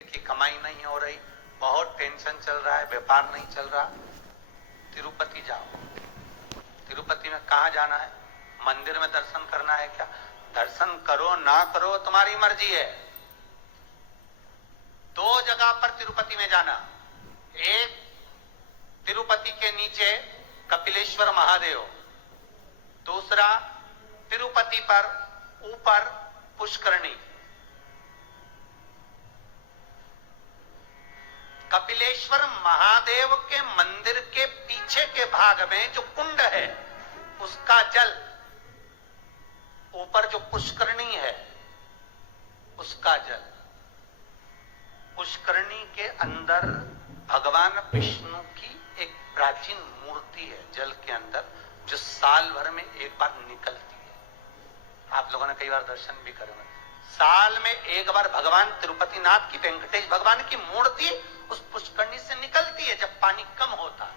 की कमाई नहीं हो रही, बहुत टेंशन चल रहा है, व्यापार नहीं चल रहा, तिरुपति जाओ। तिरुपति में कहाँ जाना है? मंदिर में दर्शन करना है क्या? दर्शन करो ना करो तुम्हारी मर्जी है। दो जगह पर तिरुपति में जाना, एक तिरुपति के नीचे कपिलेश्वर महादेव, दूसरा तिरुपति पर ऊपर पुष्करणी। कपिलेश्वर महादेव के मंदिर के पीछे के भाग में जो कुंड है उसका जल, ऊपर जो पुष्करणी है उसका जल। पुष्करणी के अंदर भगवान विष्णु की एक प्राचीन मूर्ति है जल के अंदर, जो साल भर में एक बार निकलती है। आप लोगों ने कई बार दर्शन भी करे। साल में एक बार भगवान तिरुपति नाथ की, वेंकटेश भगवान की मूर्ति उस पुष्करणी से निकलती है जब पानी कम होता है।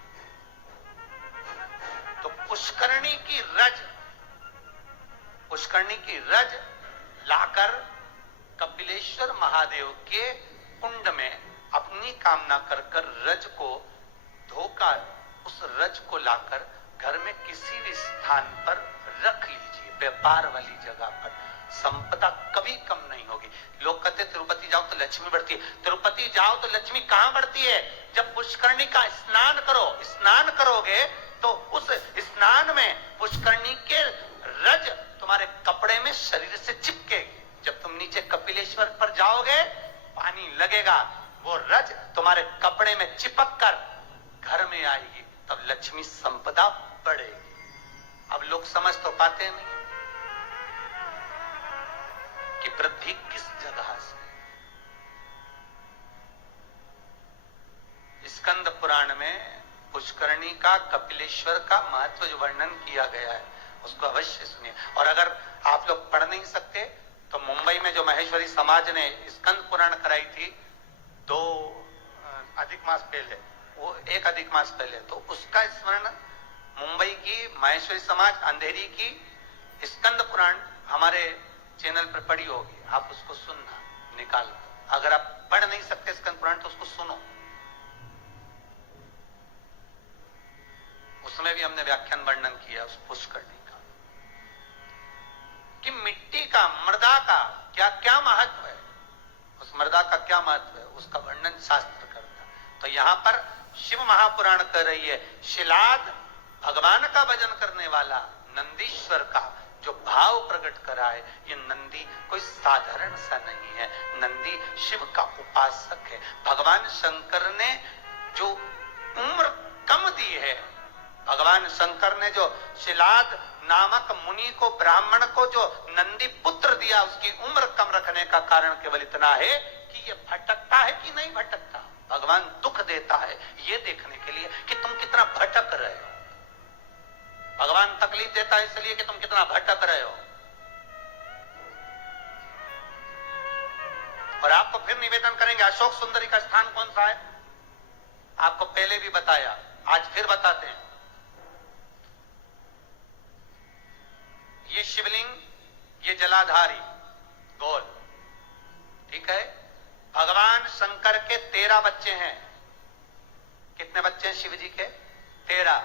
तो पुष्करणी की रज लाकर कपिलेश्वर महादेव के कुंड में अपनी कामना कर रज को धोकर, उस रज को लाकर घर में किसी भी स्थान पर रख लीजिए, व्यापार वाली जगह पर। संपदा कभी कम नहीं होगी। लोग कहते तिरुपति जाओ तो लक्ष्मी बढ़ती है। तिरुपति जाओ तो लक्ष्मी कहां बढ़ती है? जब पुष्करणी का स्नान करो। स्नान करोगे तो उस स्नान में पुष्करणी के रज तुम्हारे कपड़े में शरीर से चिपकेगी। जब तुम नीचे कपिलेश्वर पर जाओगे, पानी लगेगा, वो रज तुम्हारे कपड़े में चिपक कर घर में आएगी, तब लक्ष्मी संपदा बढ़ेगी। अब लोग समझ तो पाते नहीं कि वृद्धि किस जगह से। स्कंद पुराण में पुष्करणी का, कपिलेश्वर का महत्व जो वर्णन किया गया है उसको अवश्य सुनिए। और अगर आप लोग पढ़ नहीं सकते तो मुंबई में जो महेश्वरी समाज ने स्कंद पुराण कराई थी 2 अधिक मास पहले, वो 1 अधिक मास पहले, तो उसका स्मरण मुंबई की महेश्वरी समाज अंधेरी की स्कंद पुराण हमारे चैनल पर पड़ी होगी, आप उसको सुनना निकाल। अगर आप पढ़ नहीं सकते स्कंद पुराण तो उसको सुनो, उसमें भी हमने व्याख्यान वर्णन किया उस पुष्करणी का, कि मिट्टी का, मृदा का क्या क्या महत्व है, उस मृदा का क्या महत्व है, उसका वर्णन शास्त्र करता। तो यहां पर शिव महापुराण कर रही है, शिलाद भगवान का भजन करने वाला नंदीश्वर का जो भाव प्रकट करा है, ये नंदी कोई साधारण सा नहीं है, नंदी शिव का उपासक है। भगवान शंकर ने जो उम्र कम दी है, भगवान शंकर ने जो शिलाद नामक मुनि को, ब्राह्मण को जो नंदी पुत्र दिया, उसकी उम्र कम रखने का कारण केवल इतना है कि ये भटकता है कि नहीं भटकता। भगवान दुख देता है ये देखने के लिए कि तुम कितना भटक रहे हो। भगवान तकलीफ देता है इसलिए कि तुम कितना भटक रहे हो। और आपको फिर निवेदन करेंगे, अशोक सुंदरी का स्थान कौन सा है? आपको पहले भी बताया, आज फिर बताते हैं। ये शिवलिंग, ये जलाधारी गोल, ठीक है। भगवान शंकर के 13 बच्चे हैं। कितने बच्चे हैं शिव जी के? 13।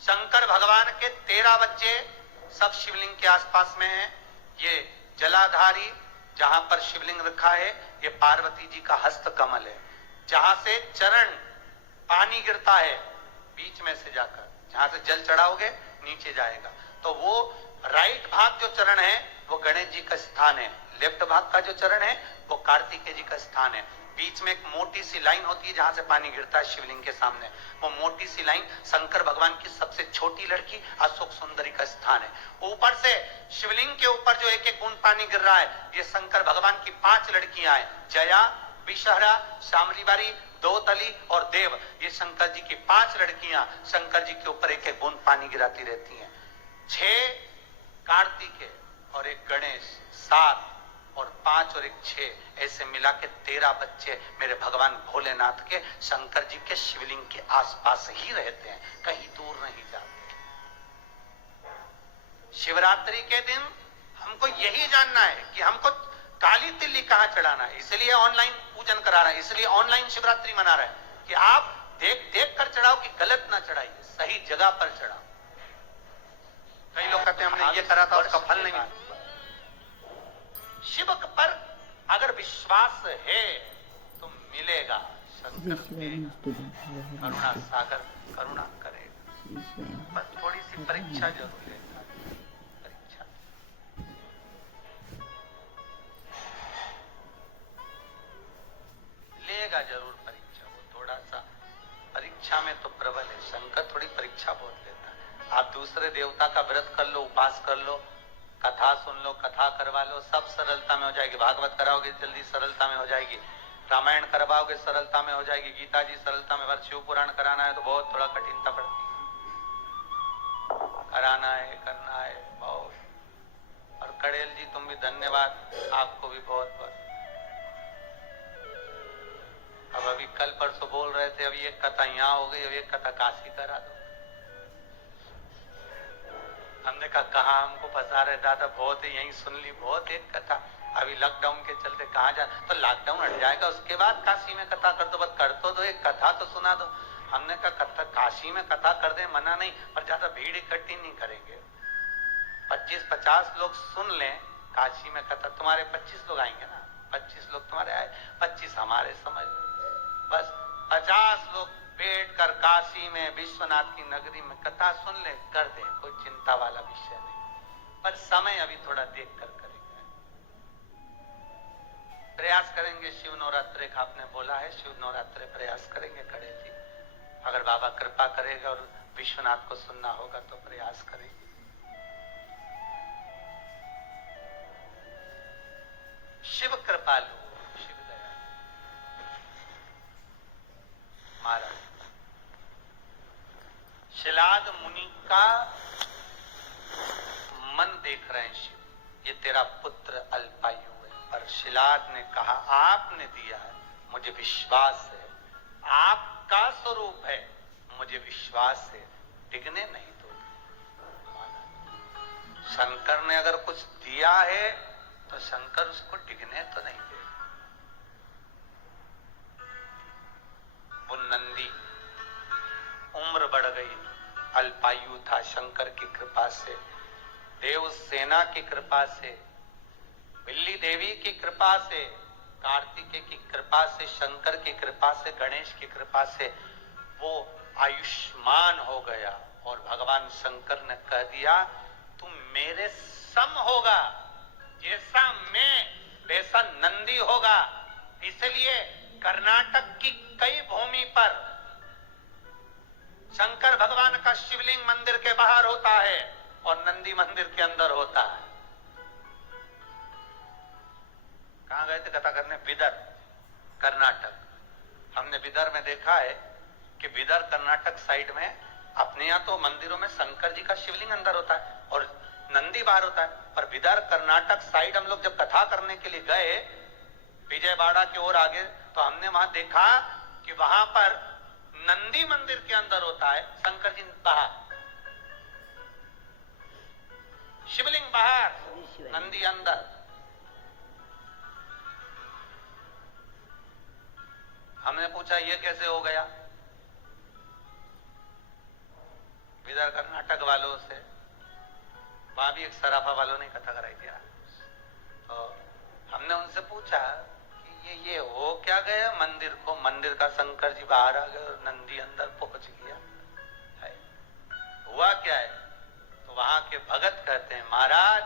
शंकर भगवान के 13 बच्चे सब शिवलिंग के आसपास में हैं। ये जलाधारी जहां पर शिवलिंग रखा है, ये पार्वती जी का हस्त कमल है। जहां से चरण पानी गिरता है बीच में से जाकर, जहां से जल चढ़ाओगे नीचे जाएगा, तो वो राइट भाग जो चरण है वो गणेश जी का स्थान है, लेफ्ट भाग का जो चरण है वो कार्तिकेय जी का स्थान है। बीच में एक मोटी सी लाइन होती है जहां से पानी गिरता है शिवलिंग के सामने, वो मोटी सी लाइन शंकर भगवान की सबसे छोटी लड़की अशोक सुंदरी का स्थान है। ऊपर से शिवलिंग के ऊपर जो एक एक बूंद पानी गिर रहा है, ये शंकर भगवान की 5 लड़कियां हैं, जया, विषहरा, शामलीबारी, दोतली और देव। ये शंकर जी की 5 लड़कियां शंकर जी के ऊपर एक एक बूंद पानी गिराती रहती हैं। 6 कार्तिकेय और 1 गणेश, 7 और 5 और 1 6, ऐसे मिला के 13 बच्चे मेरे भगवान भोलेनाथ के शंकर जी के शिवलिंग के आसपास ही रहते हैं, कहीं दूर नहीं जाते। शिवरात्रि के दिन हमको यही जानना है कि हमको काली तिल्ली कहां चढ़ाना है, इसलिए ऑनलाइन पूजन करा रहा है, इसलिए ऑनलाइन शिवरात्रि मना रहा है कि आप देख देख कर चढ़ाओ कि गलत ना चढ़ाइए, सही जगह पर चढ़ाओ। कई लोग कहते हैं हमने ये करा था उसका फल नहीं मिला। शिव पर अगर विश्वास है तो मिलेगा, शंकर देगा, करुणा सागर करुणा करेगा, बस थोड़ी सी परीक्षा जरूर लेगा, परीक्षा लेगा जरूर परीक्षा, वो थोड़ा सा परीक्षा में तो प्रबल है, शंकर थोड़ी परीक्षा बहुत लेता है। आप दूसरे देवता का व्रत कर लो, उपास कर लो, कथा सुन लो, कथा करवा लो, सब सरलता में हो जाएगी। भागवत कराओगे जल्दी सरलता में हो जाएगी, रामायण करवाओगे सरलता में हो जाएगी, गीता जी सरलता में, शिव पुराण कराना है तो बहुत थोड़ा कठिनता पड़ती है, कराना है, करना है बहुत। और कड़ेल जी तुम भी धन्यवाद, आपको भी बहुत बहुत। अब अभी कल परसों बोल रहे थे, अभी एक कथा यहाँ हो गई, अभी एक कथा काशी करा दो। हमने कहा कहाँ हमको फंसा रहे दादा, बहुत है यहीं सुन ली, बहुत एक कथा, अभी लॉकडाउन के चलते कहाँ जा, तो लॉकडाउन हट जाएगा उसके बाद काशी में कथा कर दो, बस कर तो दो, एक कथा तो सुना दो। हमने कहा कथा काशी में कथा कर दे, मना नहीं, पर ज्यादा भीड़ इकट्ठी नहीं करेंगे, 25-50 लोग सुन लें काशी में कथा, तुम्हारे 25 लोग आएंगे ना, 25 लोग तुम्हारे आए, 25 हमारे, समझ लो बस 50 लोग बैठ कर काशी में विश्वनाथ की नगरी में कथा सुन ले, कर दे, कोई चिंता वाला विषय नहीं, पर समय अभी थोड़ा देख कर करेंगे, प्रयास करेंगे। शिव नवरात्रे का आपने बोला है, शिव नवरात्रे प्रयास करेंगे कड़े जी, अगर बाबा कृपा करेगा और विश्वनाथ को सुनना होगा तो प्रयास करेंगे। शिव कृपालु, शिव दया महाराज। शिलाद मुनि का मन देख रहे हैं शिव, ये तेरा पुत्र अल्पायु है, पर शिलाद ने कहा आपने दिया है, मुझे विश्वास है, आपका स्वरूप है, मुझे विश्वास है, टिकने नहीं दोगे। शंकर ने अगर कुछ दिया है तो शंकर उसको टिकने तो नहीं देगा। वो नंदी उम्र बढ़ गई, अल्पायु था, शंकर की कृपा से, देव सेना की कृपा से, बिल्ली देवी की कृपा से, कार्तिकेय की कृपा से, शंकर की कृपा से, गणेश की कृपा से वो आयुष्मान हो गया, और भगवान शंकर ने कह दिया तुम मेरे सम होगा, जैसा मैं वैसा नंदी होगा। इसलिए कर्नाटक की कई भूमि पर शंकर भगवान का शिवलिंग मंदिर के बाहर होता है और नंदी मंदिर के अंदर होता है। कहां गए थे कथा करने? बिदर, कर्नाटक। हमने बिदर में देखा है कि बिदर कर्नाटक साइड में अपने यहाँ तो मंदिरों में शंकर जी का शिवलिंग अंदर होता है और नंदी बाहर होता है, पर बिदर कर्नाटक साइड हम लोग जब कथा करने के लिए गए विजयवाड़ा की ओर आगे, तो हमने वहां देखा कि वहां पर नंदी मंदिर के अंदर होता है, शंकर जी बाहर, शिवलिंग बाहर, नंदी अंदर। हमने पूछा ये कैसे हो गया? बिदर कर्नाटक वालों से, वहां भी एक सराफा वालों ने कथा कराई थी, तो हमने उनसे पूछा कि ये हो क्या गया मंदिर को, मंदिर का शंकर जी बाहर आ गए और नंदी अंदर पहुंच गया है, हुआ क्या है? तो वहां के भगत कहते हैं महाराज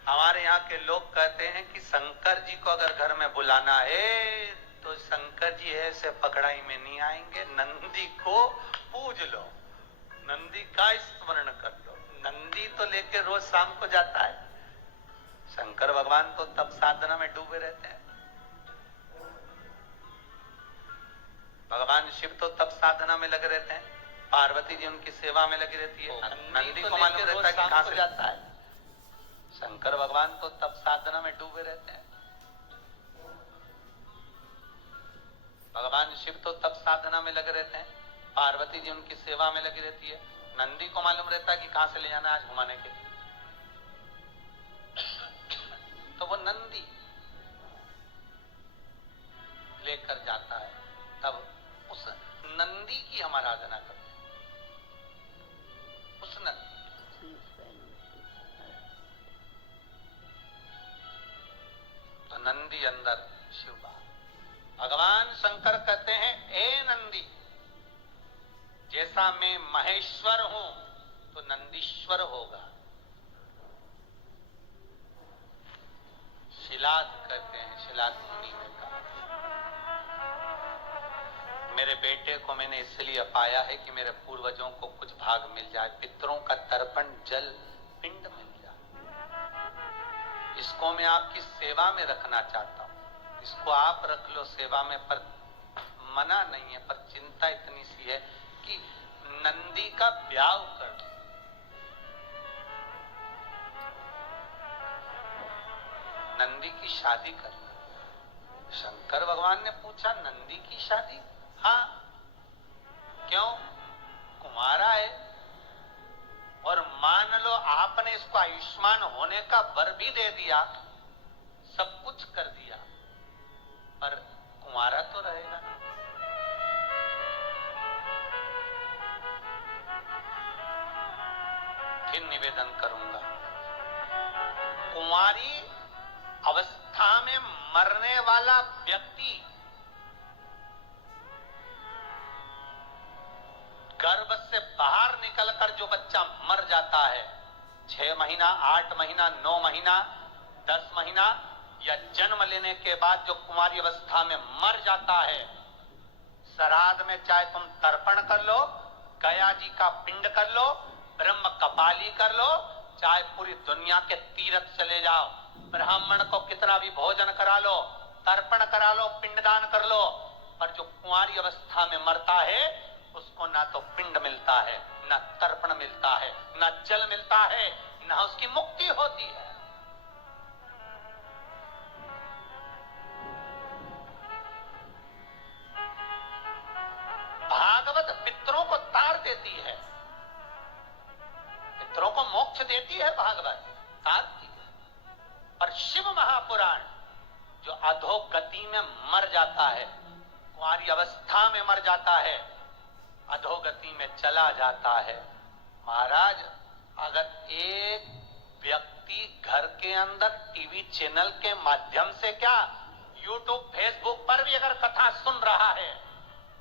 हमारे यहाँ के लोग कहते हैं कि शंकर जी को अगर घर में बुलाना है तो शंकर जी ऐसे पकड़ाई में नहीं आएंगे, नंदी को पूज लो, नंदी का स्मरण कर लो। नंदी तो लेके रोज शाम को जाता है, शंकर भगवान तो तब साधना में डूबे रहते हैं, भगवान शिव तो तब साधना में लगे रहते हैं, पार्वती जी उनकी सेवा में लगी रहती है, नंदी को मालूम रहता है कि कहां से जाता है, शंकर भगवान तो तब साधना में डूबे रहते हैं, भगवान शिव तो तब साधना में लगे रहते हैं, पार्वती जी उनकी सेवा में लगी रहती है, नंदी को मालूम रहता है कि कहां से ले जाना है आज घुमाने के लिए। तो वो नंदी लेकर जाता है, तब उस नंदी की हम आराधना करते हैं, उस नंदी। तो नंदी अंदर शिव बाहर। भगवान शंकर कहते हैं, ए नंदी, जैसा मैं महेश्वर हूं तो नंदीश्वर होगा। शिलाद कहते हैं, शिलाद मुनि ने कहा, मेरे बेटे को मैंने इसलिए पाया है कि मेरे पूर्वजों को कुछ भाग मिल जाए, पितरों का तर्पण जल पिंड मिल जाए। इसको मैं आपकी सेवा में रखना चाहता हूं, इसको आप रख लो सेवा में, पर मना नहीं है, पर चिंता इतनी सी है कि नंदी का ब्याह कर दो। नंदी की शादी कर लो। शंकर भगवान ने पूछा, नंदी की शादी? हाँ, क्यों? कुमारा है, और मान लो आपने इसको आयुष्मान होने का वर भी दे दिया, सब कुछ कर दिया, पर कुमारा तो रहेगा ना। फिर निवेदन करूंगा, कुंवारी अवस्था में मरने वाला व्यक्ति गर्भ से बाहर निकलकर जो बच्चा मर जाता है, 6 महीना, 8 महीना, 9 महीना, 10 महीना या जन्म लेने के बाद जो कुंवारी अवस्था में मर जाता है, श्राद्ध में चाहे तुम तर्पण कर लो, गया जी का पिंड कर लो, ब्रह्म कपाली कर लो, चाहे पूरी दुनिया के तीर्थ चले जाओ, ब्राह्मण को कितना भी भोजन करा लो, तर्पण करा लो, पिंडदान कर लो, पर जो कुंवारी अवस्था में मरता है उसको ना तो पिंड मिलता है, ना तर्पण मिलता है, ना जल मिलता है, ना उसकी मुक्ति होती है। भागवत पितरों को तार देती है, पितरों को मोक्ष देती है, भागवत तारती है। पर शिव महापुराण जो अधोगति में मर जाता है, कुंवारी अवस्था में मर जाता है, अधोगति में चला जाता है। महाराज, अगर एक व्यक्ति घर के अंदर टीवी चैनल के माध्यम से क्या, यूट्यूब फेसबुक पर भी अगर कथा सुन रहा है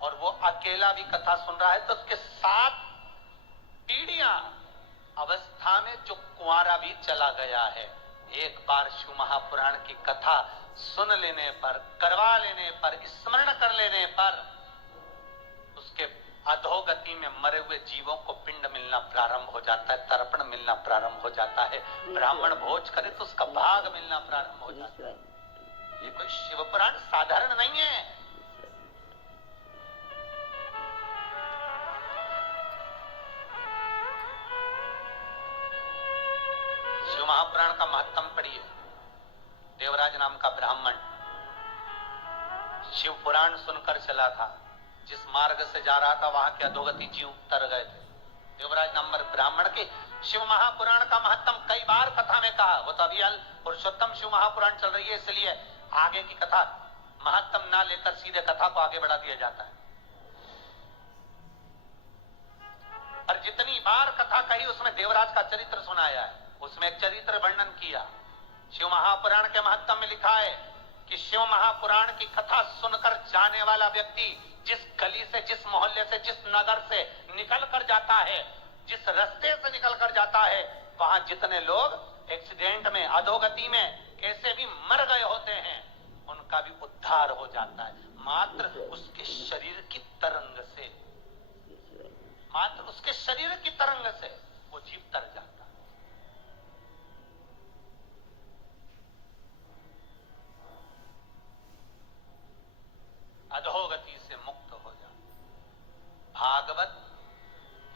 और वो अकेला भी कथा सुन रहा है, तो उसके 7 पीढ़ियां अवस्था में जो कुंवारा भी चला गया है, एक बार शिव महापुराण की कथा सुन लेने पर, करवा लेने पर, स्मरण कर लेने पर उसके अधोगति में मरे हुए जीवों को पिंड मिलना प्रारंभ हो जाता है, तर्पण मिलना प्रारंभ हो जाता है, ब्राह्मण भोज करे तो उसका भाग मिलना प्रारंभ हो जाता है। ये कोई शिव पुराण साधारण नहीं है। शिव महापुराण का महत्व पढ़िए। देवराज नाम का ब्राह्मण शिव पुराण सुनकर चला था, जिस मार्ग से जा रहा था वहां के अधोगति जीव उतर गए थे। देवराज नंबर ब्राह्मण के शिव महापुराण का महत्व कई बार कथा में कहा। वो तो अभी पुरुषोत्तम शिव महापुराण चल रही है, इसलिए आगे की कथा महत्व ना लेकर सीधे कथा को आगे बढ़ा दिया जाता है। और जितनी बार कथा कही उसमें देवराज का चरित्र सुनाया है, उसमें एक चरित्र वर्णन किया। शिव महापुराण के महत्व में लिखा है कि शिव महापुराण की कथा सुनकर जाने वाला व्यक्ति जिस गली से, जिस मोहल्ले से, जिस नगर से निकल कर जाता है, जिस रास्ते से निकल कर जाता है, वहां जितने लोग एक्सीडेंट में, अधोगति में कैसे भी मर गए होते हैं, उनका भी उद्धार हो जाता है। मात्र उसके शरीर की तरंग से, मात्र उसके शरीर की तरंग से वो जीव तर जाता है। अधोगति से मुक्त हो जा। भागवत,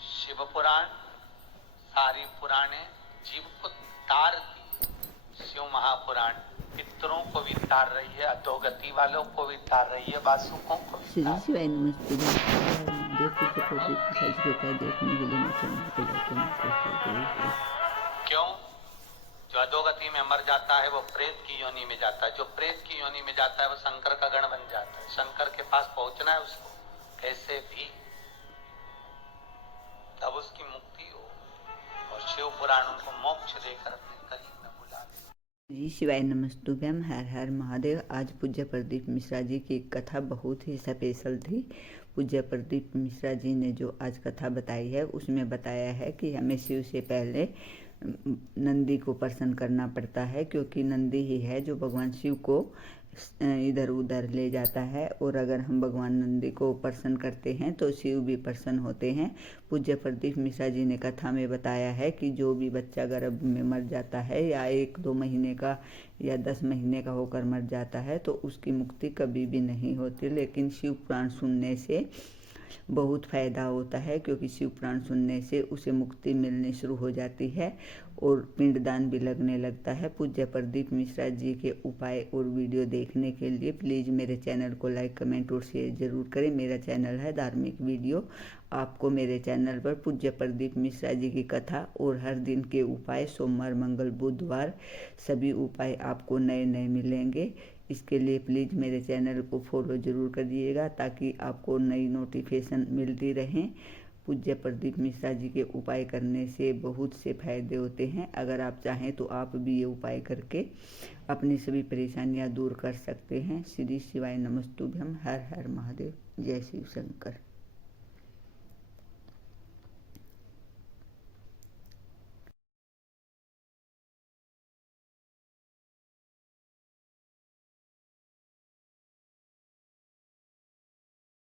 शिव पुराण, सारी पुराणे जीव को तारती। शिव महापुराण पितरों को भी तार रही है, अधोगति वालों को भी तार रही है, वासुकों को भी तार रही है। क्यों? जो अधोगति में मर जाता है वो प्रेत की योनि में जाता है, जो प्रेत की योनि में जाता है वो शंकर का गण बन जाता है। शंकर के पास पहुंचना है उसको कैसे भी, तब उसकी मुक्ति हो और शिव पुराण उनको मोक्ष देकर अपने करीब में बुला ले। जी शिवाय नमस्तुभ्यम, हर हर महादेव। आज पूज्य प्रदीप मिश्रा जी की कथा बहुत ही स्पेशल थी। पूज्य प्रदीप मिश्रा जी ने जो आज कथा बताई है उसमें बताया है कि हमें शिव से पहले नंदी को प्रसन्न करना पड़ता है, क्योंकि नंदी ही है जो भगवान शिव को इधर उधर ले जाता है। और अगर हम भगवान नंदी को प्रसन्न करते हैं तो शिव भी प्रसन्न होते हैं। पूज्य प्रदीप मिश्रा जी ने कथा में बताया है कि जो भी बच्चा गर्भ में मर जाता है या 1-2 महीने का या 10 महीने का होकर मर जाता है तो उसकी मुक्ति कभी भी नहीं होती, लेकिन शिव पुराण सुनने से बहुत फ़ायदा होता है, क्योंकि शिव पुराण सुनने से उसे मुक्ति मिलनी शुरू हो जाती है और पिंडदान भी लगने लगता है। पूज्य प्रदीप मिश्रा जी के उपाय और वीडियो देखने के लिए प्लीज़ मेरे चैनल को लाइक, कमेंट और शेयर ज़रूर करें। मेरा चैनल है धार्मिक वीडियो। आपको मेरे चैनल पर पूज्य प्रदीप मिश्रा जी की कथा और हर दिन के उपाय, सोमवार, मंगल, बुधवार सभी उपाय आपको नए नए मिलेंगे। इसके लिए प्लीज़ मेरे चैनल को फॉलो ज़रूर करिएगा ताकि आपको नई नोटिफिकेशन मिलती रहें। पूज्य प्रदीप मिश्रा जी के उपाय करने से बहुत से फायदे होते हैं। अगर आप चाहें तो आप भी ये उपाय करके अपनी सभी परेशानियां दूर कर सकते हैं। श्री शिवाय नमस्तुभ्यम, हर हर महादेव, जय शिव शंकर।